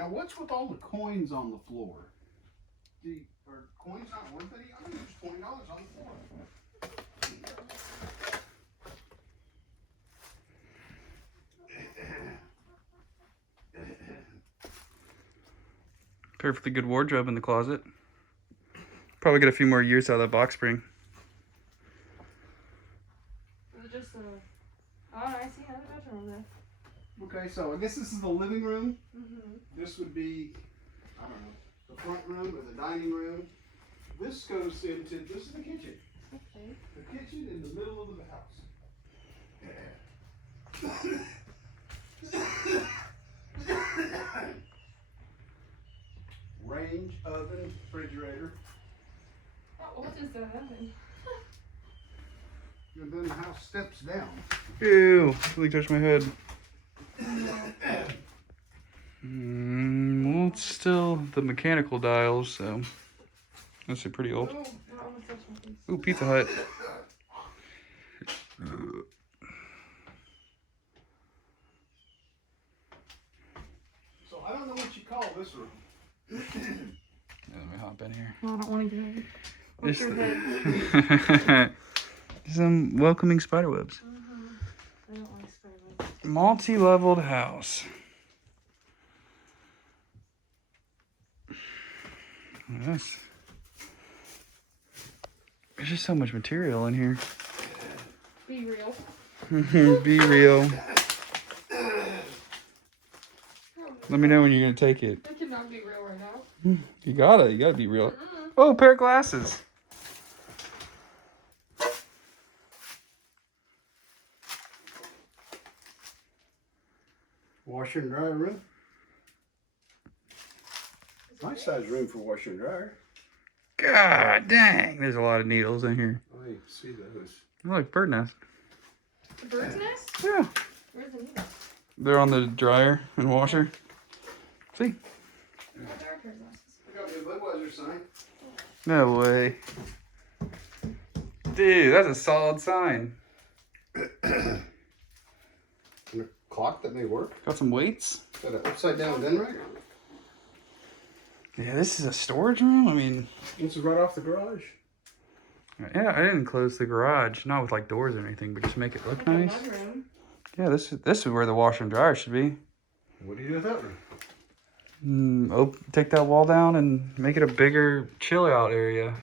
Now, what's with all the coins on the floor? Are coins not worth any? I think there's $20 on the floor. Perfectly good wardrobe in the closet. Probably get a few more years out of that box spring. Just oh, I see another bedroom over there. Okay, so I guess this is the living room. Mm-hmm. This would be, I don't know, the front room or the dining room. This goes into, this is the kitchen. Okay. The kitchen in the middle of the house. Range, oven, refrigerator. Oh, what is that oven? And then the house steps down. Ew, really touched my head. Well, it's still the mechanical dials, so that's pretty old. Oh, that almost touched my face. Ooh, Pizza Hut. So I don't know what you call this room. Let me hop in here. No, I don't want to do it. What's It's your head? Some welcoming spiderwebs. I don't want to spray my Multi-leveled house. Yes. There's just so much material in here. Be real. Be real. Let me know when you're gonna take it. I cannot be real right now. You gotta be real. Oh, pair of glasses. Washer and dryer room. Nice size room for washer and dryer. God dang, there's a lot of needles in here. Oh, you see those. Oh, look, bird nest. The bird's nest? Yeah. Where's the needle? They're on the dryer and washer. See? Oh, there are pair of glasses. I got me a Budweiser sign. No way. Dude, that's a solid sign. And a clock that may work. Got some weights. Got an upside down bin rack. Yeah, this is a storage room? I mean... This is right off the garage. Yeah, I didn't close the garage. Not with like doors or anything, but just make it look Like a nice. mudroom. Yeah, this is where the washer and dryer should be. What do you do with that room? Take that wall down and make it a bigger chill out area.